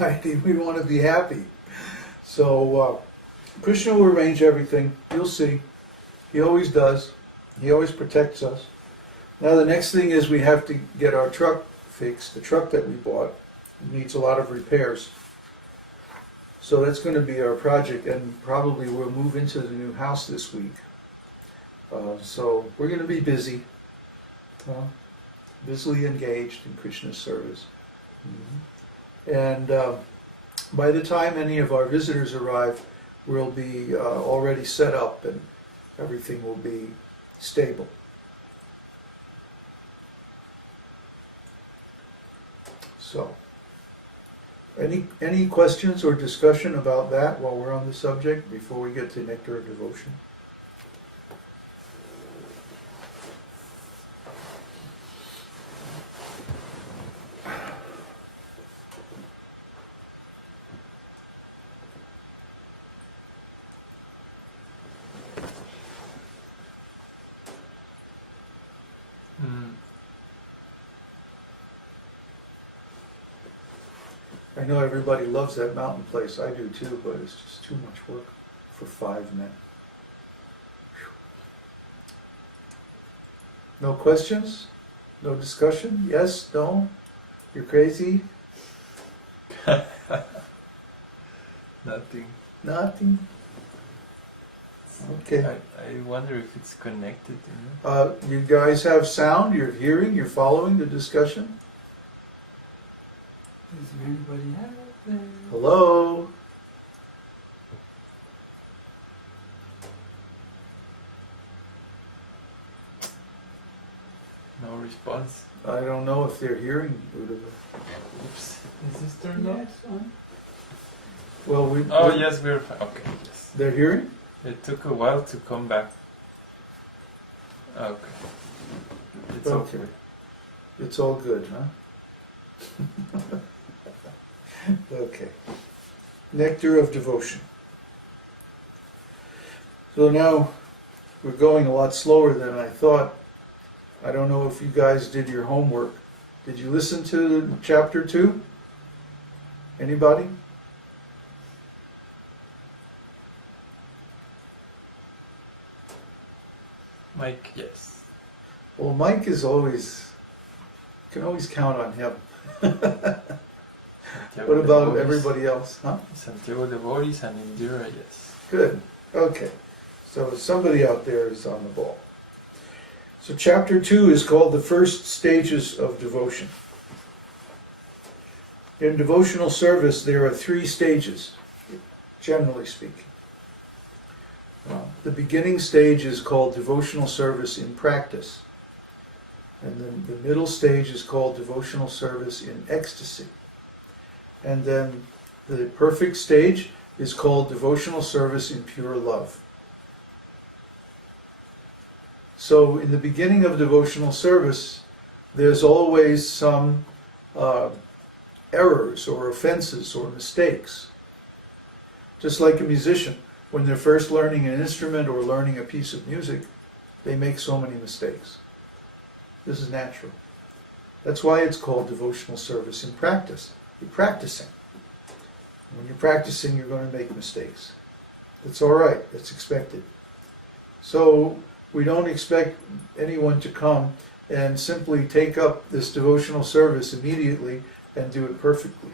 We want to be happy. So Krishna will arrange everything. You'll see. He always does. He always protects us. Now the next thing is we have to get our truck fixed. The truck that we bought needs a lot of repairs. So that's going to be our project, and probably we'll move into the new house this week. So we're going to be busy, busily engaged in Krishna's service. And by the time any of our visitors arrive, we'll be already set up and everything will be stable. So, any questions or discussion about that while we're on the subject before we get to Nectar of Devotion? I know everybody loves that mountain place. I do too, but it's just too much work for 5 men. No questions? No discussion? Yes? No? You're crazy? Nothing. Nothing? Okay. I wonder if it's connected. You guys have sound? You're hearing? You're following the discussion? Is anybody out there? Hello? No response. I don't know if they're hearing. Oops. Is this turned on? Yes, on. Well, Oh yes, we're fine. Okay. Yes. They're hearing? It took a while to come back. Okay. It's Okay. okay. It's all good, huh? Okay. Nectar of Devotion. So now we're going a lot slower than I thought. I don't know if you guys did your homework. Did you listen to chapter 2? Anybody? Mike, yes. Well, Mike is always, can always count on him. What about everybody else, huh? Santiago devotees and Indira, yes. Good. Okay. So somebody out there is on the ball. So chapter 2 is called the first stages of devotion. In devotional service, there are 3 stages, generally speaking. The beginning stage is called devotional service in practice. And then the middle stage is called devotional service in ecstasy. And then the perfect stage is called devotional service in pure love. So in the beginning of devotional service, there's always some errors or offenses or mistakes. Just like a musician, when they're first learning an instrument or learning a piece of music, they make so many mistakes. This is natural. That's why it's called devotional service in practice. You're practicing. When you're practicing, you're going to make mistakes. That's all right. That's expected. So we don't expect anyone to come and simply take up this devotional service immediately and do it perfectly.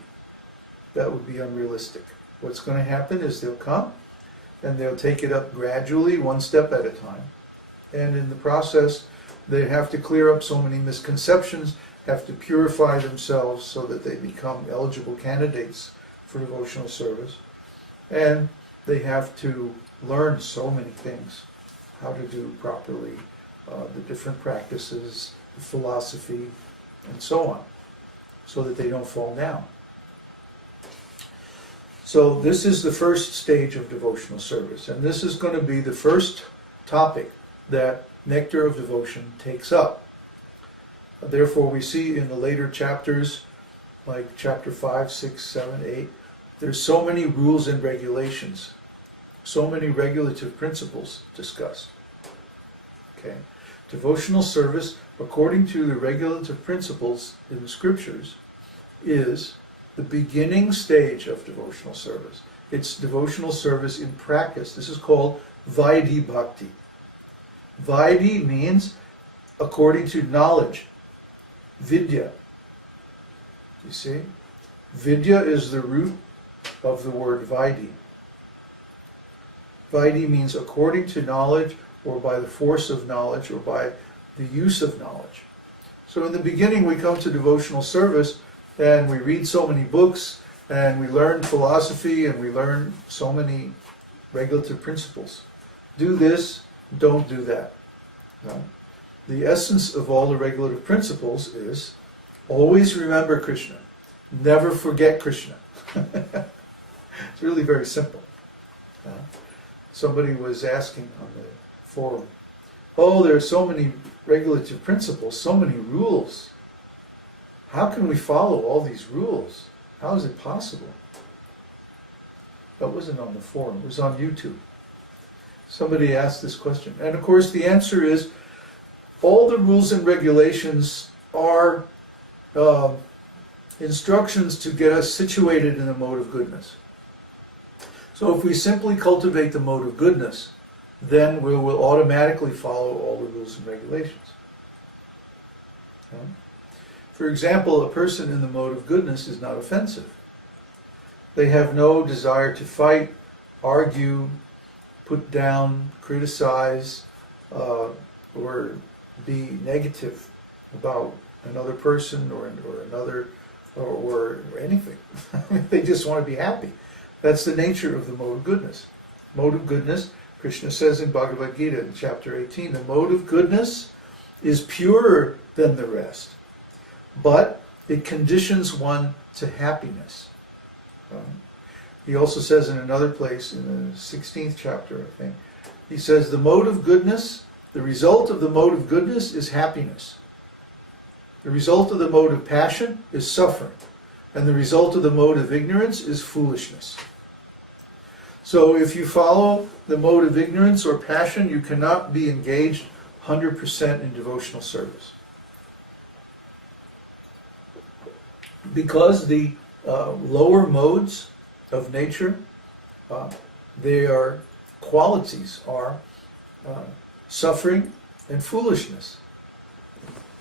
That would be unrealistic. What's going to happen is they'll come and they'll take it up gradually, one step at a time. And in the process, they have to clear up so many misconceptions, have to purify themselves so that they become eligible candidates for devotional service. And they have to learn so many things, how to do properly, the different practices, the philosophy, and so on, so that they don't fall down. So this is the first stage of devotional service, and this is going to be the first topic that Nectar of Devotion takes up. Therefore, we see in the later chapters, like chapter 5, 6, 7, 8, there's so many rules and regulations, so many regulative principles discussed. Okay, devotional service, according to the regulative principles in the scriptures, is the beginning stage of devotional service. It's devotional service in practice. This is called Vaidhi Bhakti. Vaidhi means according to knowledge, vidya. You see? Vidya is the root of the word Vaidhi. Vaidhi means according to knowledge, or by the force of knowledge, or by the use of knowledge. So in the beginning we come to devotional service and we read so many books and we learn philosophy and we learn so many regulative principles. Do this, don't do that. No? The essence of all the regulative principles is always remember Krishna. Never forget Krishna. It's really very simple. Somebody was asking on the forum, oh, there are so many regulative principles, so many rules. How can we follow all these rules? How is it possible? That wasn't on the forum, it was on YouTube. Somebody asked this question. And of course the answer is, all the rules and regulations are instructions to get us situated in the mode of goodness. So if we simply cultivate the mode of goodness, then we will automatically follow all the rules and regulations. Okay? For example, a person in the mode of goodness is not offensive. They have no desire to fight, argue, put down, criticize, or be negative about another person or another or anything. They just want to be happy. That's the nature of the mode of goodness. Mode of goodness, Krishna says in Bhagavad-gītā in chapter 18, the mode of goodness is purer than the rest, but it conditions one to happiness. He also says in another place, in the 16th chapter, I think, he says the mode of goodness, the result of the mode of goodness is happiness. The result of the mode of passion is suffering. And the result of the mode of ignorance is foolishness. So if you follow the mode of ignorance or passion, you cannot be engaged 100% in devotional service. Because the lower modes of nature, their qualities are suffering and foolishness.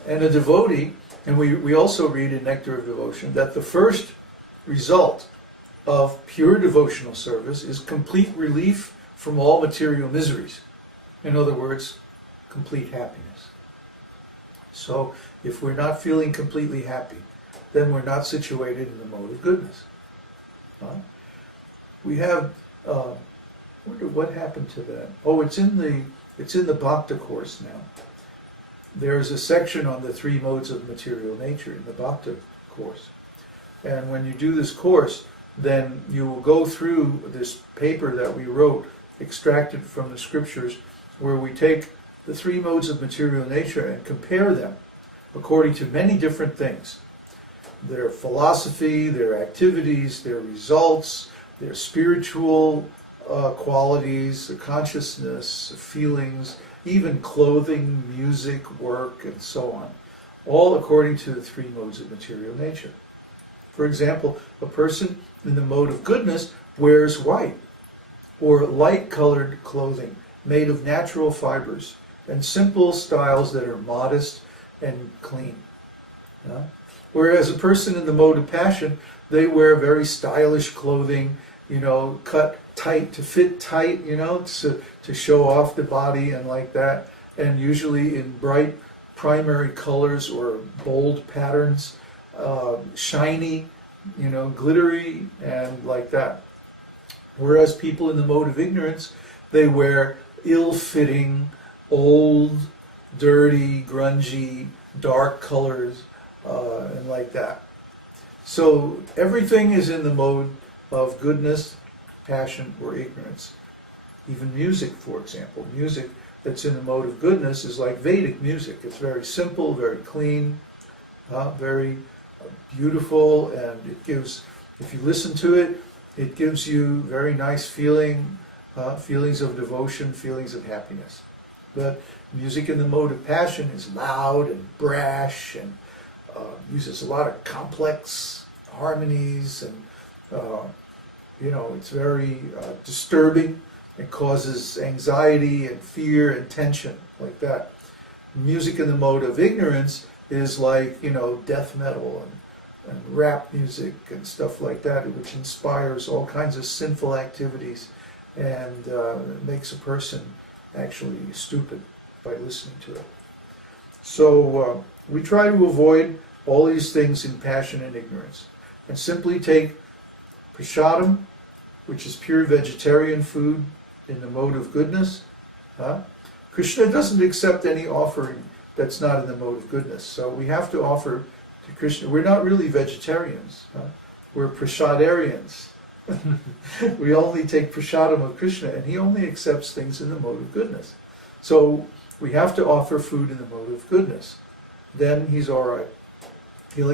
And a devotee, and we also read in Nectar of Devotion, that the first result of pure devotional service is complete relief from all material miseries. In other words, complete happiness. So if we're not feeling completely happy, then we're not situated in the mode of goodness. We have, I wonder what happened to that. Oh, it's in the Bhakti course now. There's a section on the three modes of material nature in the Bhakti course. And when you do this course, then you will go through this paper that we wrote, extracted from the scriptures, where we take the three modes of material nature and compare them according to many different things. Their philosophy, their activities, their results, their spiritual qualities, their consciousness, feelings, even clothing, music, work, and so on, all according to the three modes of material nature. For example, a person in the mode of goodness wears white or light-colored clothing made of natural fibers and simple styles that are modest and clean. Whereas a person in the mode of passion, they wear very stylish clothing, cut tight to fit tight, to show off the body and like that, and usually in bright primary colors or bold patterns, shiny, glittery, and like that. Whereas people in the mode of ignorance, they wear ill-fitting, old, dirty, grungy, dark colors, and like that. So everything is in the mode of goodness, passion, or ignorance. Even music, for example. Music that's in the mode of goodness is like Vedic music. It's very simple, very clean, very beautiful, and it gives, if you listen to it, it gives you very nice feelings of devotion, feelings of happiness. But music in the mode of passion is loud and brash and uses a lot of complex harmonies, and it's very disturbing. It causes anxiety and fear and tension, like that. Music in the mode of ignorance is like, death metal and rap music and stuff like that, which inspires all kinds of sinful activities and makes a person actually stupid by listening to it. So we try to avoid all these things in passion and ignorance, and simply take prasadam, which is pure vegetarian food in the mode of goodness. Krishna doesn't accept any offering that's not in the mode of goodness. So we have to offer to Krishna. We're not really vegetarians. We're prasadarians. We only take prasadam of Krishna, and he only accepts things in the mode of goodness. So we have to offer food in the mode of goodness. Then he's all right.